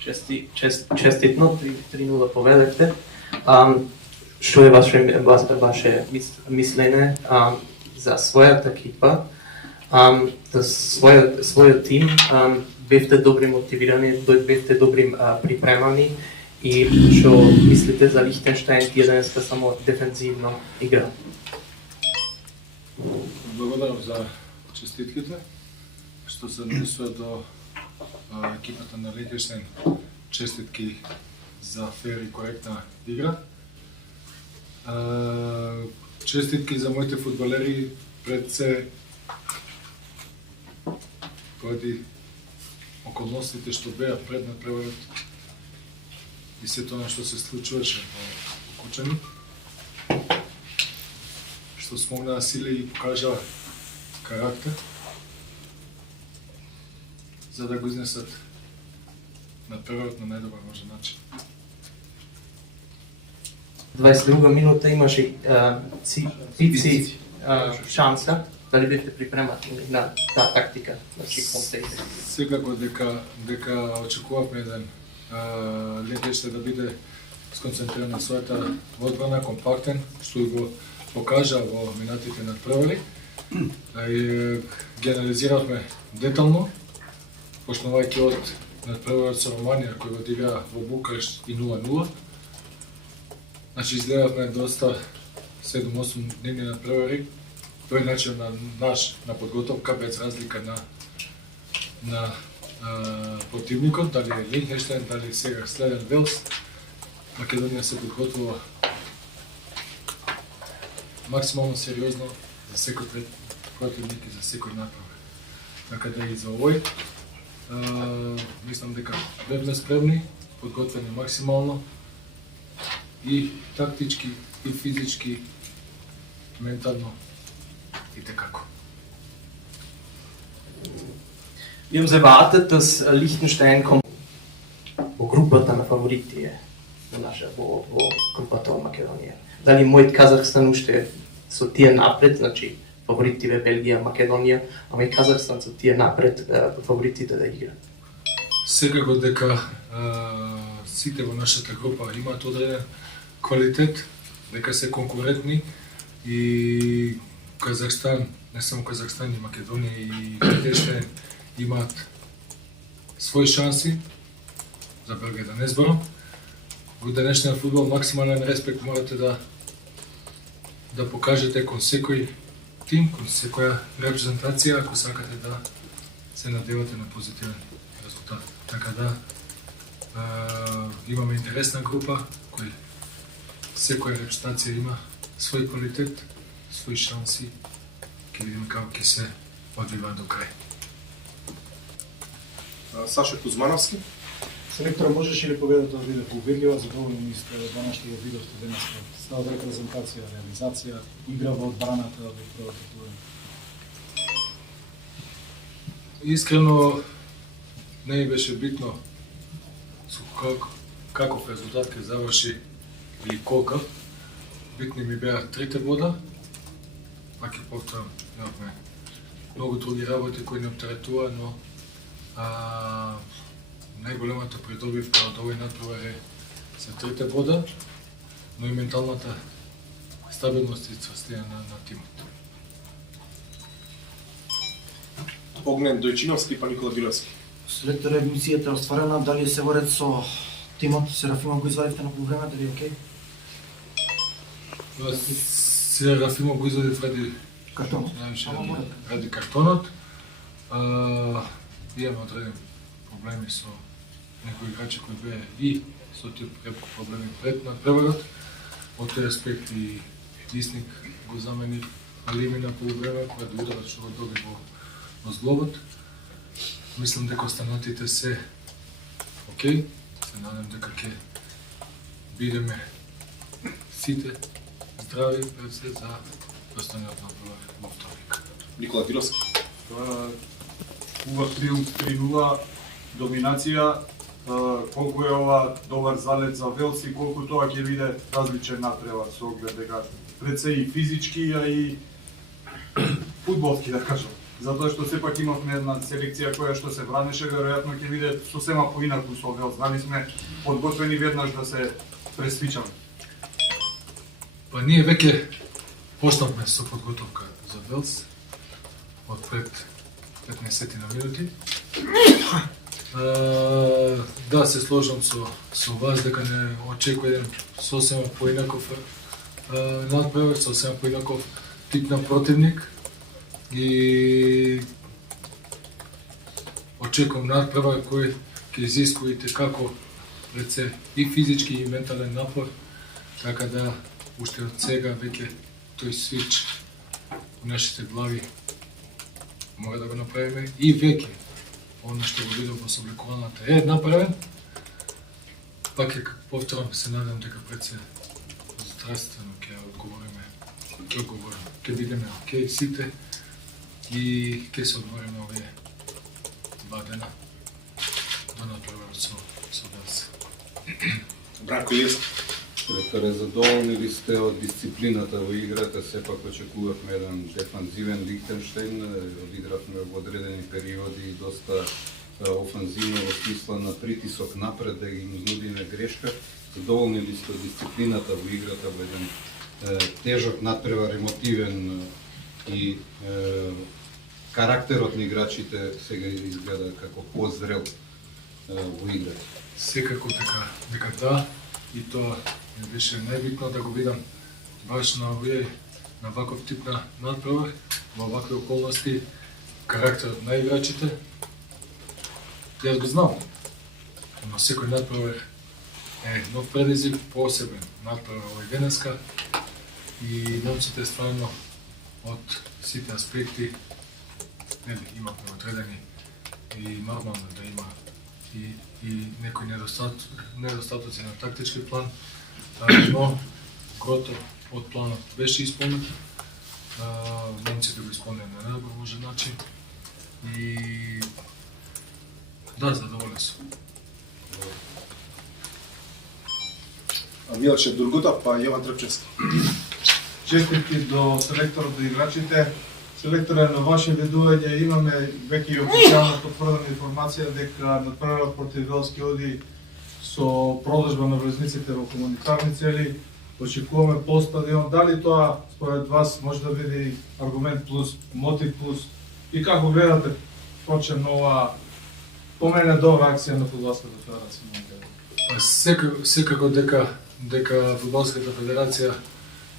Честитно, 3-0 поведете. Што е ваше мислене за својата екипа, за својот тим? Бевте добри мотивирани, бевте добри припремани и што мислите за Лихтенштајн, тие денеска само дефензивно игра? Благодарам за честитките. Што се однесува до екипата на Лихтенштајн, честитки за фер и коректна игра. Честитки за моите фудбалери, пред се поради околностите што беа пред надпреварот и се тоа што се случуваше во Кучани, што смогнаа силе и покажа карактер за да го изнесат надпреварот на најдобар можен начин. 22 минута имаше Пици шанса, дали бевте припремати на таа тактика на Чикмонтејте? Секако дека очекувавме еден Лихтенштајн да биде сконцентриран на својата одбрана, компактен, што го покажа во минатите надпревари. Ги анализиравме детално, почнувајќи од надпреварот со Романија кој го одигра во Букарешт и 0-0. Значи изгледавме доста 7-8 дневни надпревари. Тој начин на подготовка без разлика на противникот, дали е Лихтенштајн, дали сега следен Велс. Македонија се подготвува максимално сериозно за секој противник и за секој надпревар. Така да и за овој мислам дека бевме спремни, подготвени максимално и тактички, и физички, ментално и tekako. Wir haben erwartet, dass Liechtenstein kommt. Во групата на фаворити е во групата од Македонија. Дали мојот Казахстан уште со тие напред, значи фаворитиве Белгија, Македонија, ама и Казахстан со тие напред фаворитите да играат? Секако дека сите во нашата група имаат одреден квалитет, дека се конкурентни и Казахстан, не само Казахстан, и Македонија и Лихтенштајн имаат своји шанси за Белгија, да не зборам. Во денешниот фудбал максимален респект морате да покажете кон секој тим, кон секоја репрезентација, ако сакате да се надевате на позитивен резултат. Така да имаме интересна група, кој секоја репрезентација има свој квалитет, своји шанси, ќе видиме како ќе се одвива до крај. Сашо Кузмановски. Селектора, можеш ли победата да биде победлива, задоволни сте данас што го видовте денеска? Става репрезентација, реализација, игра во одбраната во првата половина. Искрено не ми беше битно со каков резултат ќе заврши или колкав. Битни ми беа трите бода, пак ќе повторам, имавме многу други работи кои не оптеретува, но најголемата придобивка од овој надпревар е се трите бода, но и менталната стабилност и цврстина на тимот. Огнен Дојчиновски па Никола Билевски. След емисијата остварена, дали се во ред со тимот? Серафимов го извадивте на полувреме, дали е окей? Серафимов го извадив ради картонот. Ради картонот. Имаме одредени проблеми со некои играчи кои беа и со тие проблеми пред надпреварот. Од тој аспект и Дисник го замени Алими на полувреме, која да ударат што го доби во зглобот. Мислам дека останатите се окей. Се надам дека ќе бидеме сите здрави пред се за останиот надпревар во вторник. Никола Тировски. Убав триумф 3-0, доминација. Колку е ова добар залет за Велс и колку тоа ќе биде различен надпревар со оглед дека пред се и физички, а и фудбалски, да кажам. затоа што сепак имавме една селекција која што се бранеше, веројатно ќе биде сосема поинаку со Велс. Дали сме подготвени веднаш да се пресвичаме? Па ние веќе почнавме со подготовка за Велс од пред 15 на минути. Да, се сложам со вас дека не очекувам сосема поинаков надпревар, сосема поинаков тип на противник и очекувам надпревар кој ќе изискува како реце и физички и ментален напор, така да уште од сега веќе тој свич у нашите глави мора да го направиме и веќе оно што го видов во собликуваната е направен. Пак ќе повторам, се надам дека пред се здравствено ќе одговориме, ќе бидеме окей сите и ќе се одговориме овие 2 дена до направено со Велс. Бранко Илиевски. Директоре, задоволни ли сте од дисциплината во играта? Сепак очекувавме еден дефанзивен Лихтенштейн, одигравме во одредени периоди и доста офанзивно во смисла на притисок напред да ги изнудиме грешка. Задоволни ли сте од дисциплината во играта во еден тежок надпревар, емотивен и карактерот на играчите сега изгледа како позрел во играта? Секако дека да, и тоа ми беше најбитно да го видам баш на ваков тип на надпревар, во вакви околности, карактерот на играчите. Јас го знам, но секој надпревар е нов предизвик, посебен надпревар овој денеска и момците стварно од сите аспекти имавме одредени и нормално да има и некои недостатоци на тактички план, но грото од планот беше исполнет, момците го исполнија на најдобар можен начин и да, задоволен сум. Милче Дургута, па Јован Трпчевски. Честитки до селекторот, до играчите. Селекторе, на ваше видување имаме веќе и официјално потврдена информација дека надпреварот против Велс ќе оди со продажба на влезниците во хуманитарни цели. Очекуваме по стадион. Дали тоа според вас може да биде аргумент плюс, мотив плюс и како гледате почем нова по мене добра акција на Фудбалската федерација? Секако дека Фудбалската федерација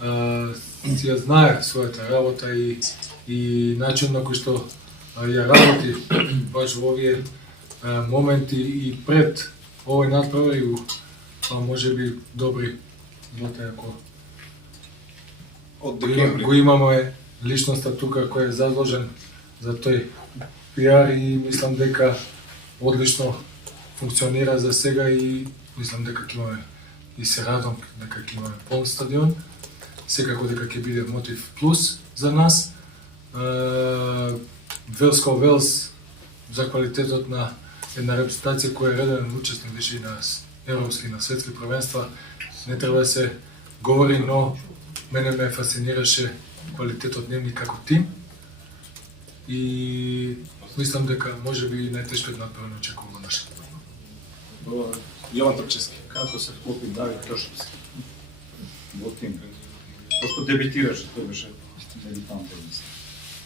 ја знае својата работа и начин на кој што ја работи баш во овие моменти и пред овој надпревар и може би добри нота ако Од декември. го имаме личноста тука кој е задолжен за тој пиар и мислам дека одлично функционира за сега и мислам дека ќе имаме и се радам дека ќе имаме полн стадион. Секако дека ќе биде мотив плюс за нас. Велс за квалитетот на една репутација која е реден учесник више и на европски и на светски првенства. Не треба да се говори, но мене ме фасцинираше квалитетот нивни како тим. И мислам дека може би најтешкиот надпревар не очекува нашата. Јован Трпчевски. Како се вклопи Давид Тошевски во тим? Пошто дебитираше, тој беше дебитантен.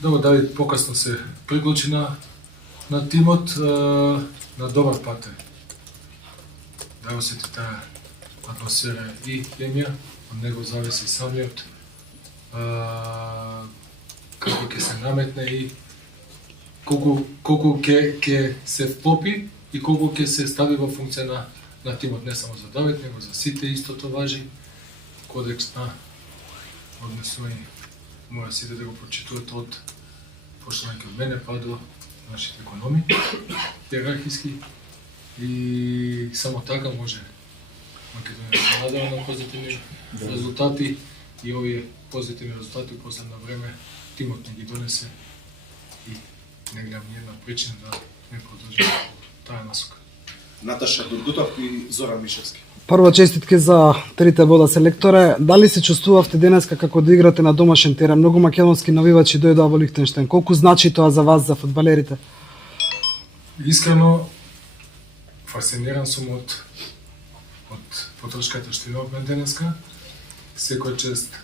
Добро, Давид покасно се приклучи на тимот, на добар пат е. Да осети таа атмосфера и хемија, од него зависи самиот како ќе се наметне и колку ќе се вклопи и колку ќе се стави во функција на тимот, не само за Давид, него за сите истото важи. Кодекс на однесување мора сите да го почитуваат од почнувајќи од мене па до нашите економи, иерархиски и само така може Македонија да се надава на позитивни резултати и овие позитивни резултати у последно време тимот не ги донесе и не гледам ни една причина да не продолжи таа насока. Наташа Дурдутов и Зоран Мишевски. Прво честитки за трите вода селекторе. Дали се чувствувавте денеска како да играте на домашен терен? Многу македонски навивачи дојдоа во Лихтенштейн. Колку значи тоа за вас, за фудбалерите? Искрено фасциниран сум од потрошката што имавме денеска. Секоја чест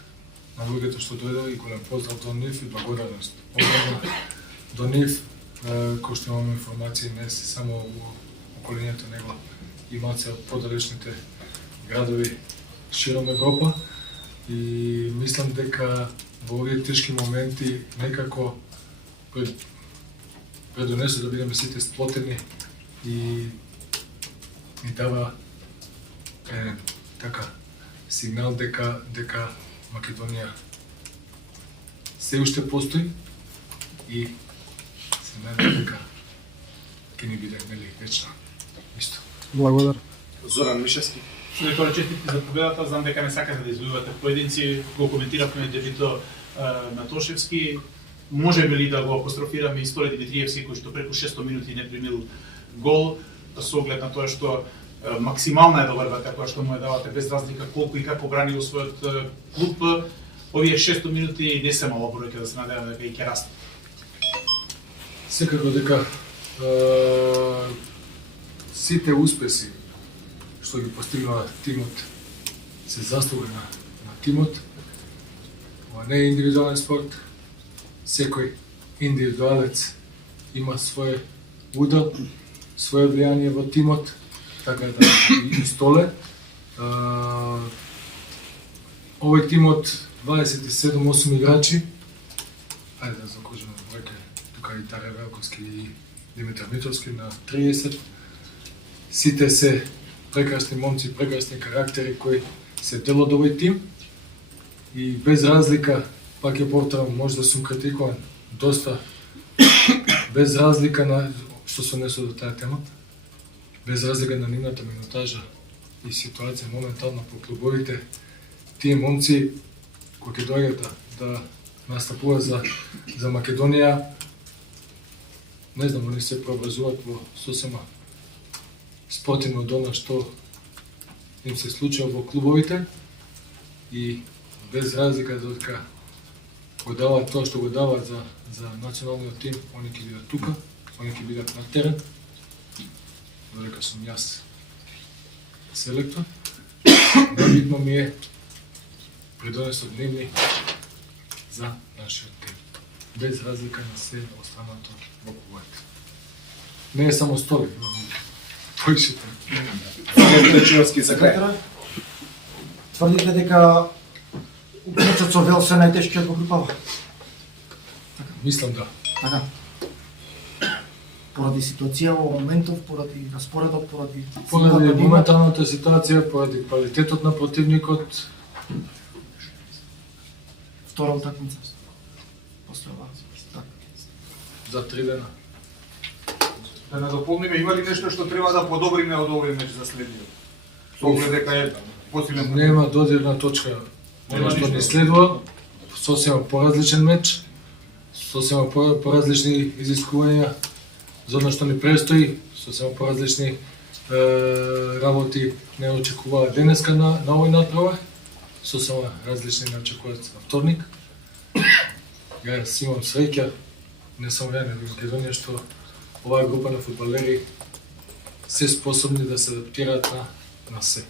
на луѓето што дојдоа и голем поздрав до нив и благодарност. Огромна до нив, кој што имаме информации не се само во околината, него имаат се од подалечните градови широм Европа и мислам дека во овие тешки моменти некако предонесо да бидеме сите сплотени и ни дава така сигнал дека Македонија се уште постои и се надевам дека ќе ни биде вечна исто. Благодарам. Зоран Мишевски. Селектор, честитки за победата. Знам дека не сакате да извојувате поединци. Го коментиравме дебито на Тошевски. Може би ли да го апострофираме Историја Димитриевски, кој што преку 600 минути не примил гол, со оглед на тоа што максимална е добарбата која што му ја давате, без разлика колку и како брани во својот клуб. Овие 600 минути не се мала бројка, да се надевам дека и ќе расте. Секако дека сите успеси што ги постигнува тимот се заслуга на тимот. Ова не е индивидуален спорт. Секој индивидуалец има свој удел, своје влијание во тимот, така да и Столе. Овој тимот 27-8 играчи, ајде да закажеме бројке, тука и Таре Велковски и Димитар Митровски на 30. Сите се прекрасни момци, прекрасни карактери кои се дел од овој тим и без разлика, пак ја повторам, може да сум критикуван доста, без разлика на што се однесува до таа тема, без разлика на нивната минутажа и ситуација моментално по клубовите, тие момци кои ќе дојдат да настапуваат за Македонија, не знам, они се преобразуваат во сосема спротивно од она што им се случува во клубовите и без разлика додека го даваат тоа што го даваат за националниот тим, они ќе бидат тука, они ќе бидат на терен, додека сум јас селектор. Најбитно ми е придонесот нивни за нашиот тим, без разлика на се останато во клубовите. Не е само Столи, поишите. Течиновски за крај. Тврдите дека утречот со Вел се најтешкиот во групава. Мислам да. Така. Поради ситуација во моментов, поради распоредот, Поради моменталната ситуација, поради квалитетот на противникот. Втора утакмица. После ова. Така. За 3 дена. Да не дополниме, има ли нешто што треба да подобриме од овој меч за следниот? Со оглед дека е посилен. Нема додирна точка. Она што ни следува, сосема поразличен меч, сосема поразлични изискувања за она што ни престои, сосема поразлични работи не очекуваат денеска на овој натпревар, сосема различни не очекуваат на вторник. Јас имам среќа, не само ја, него Македонија, што оваа група на фудбалери се способни да се адаптираат на се.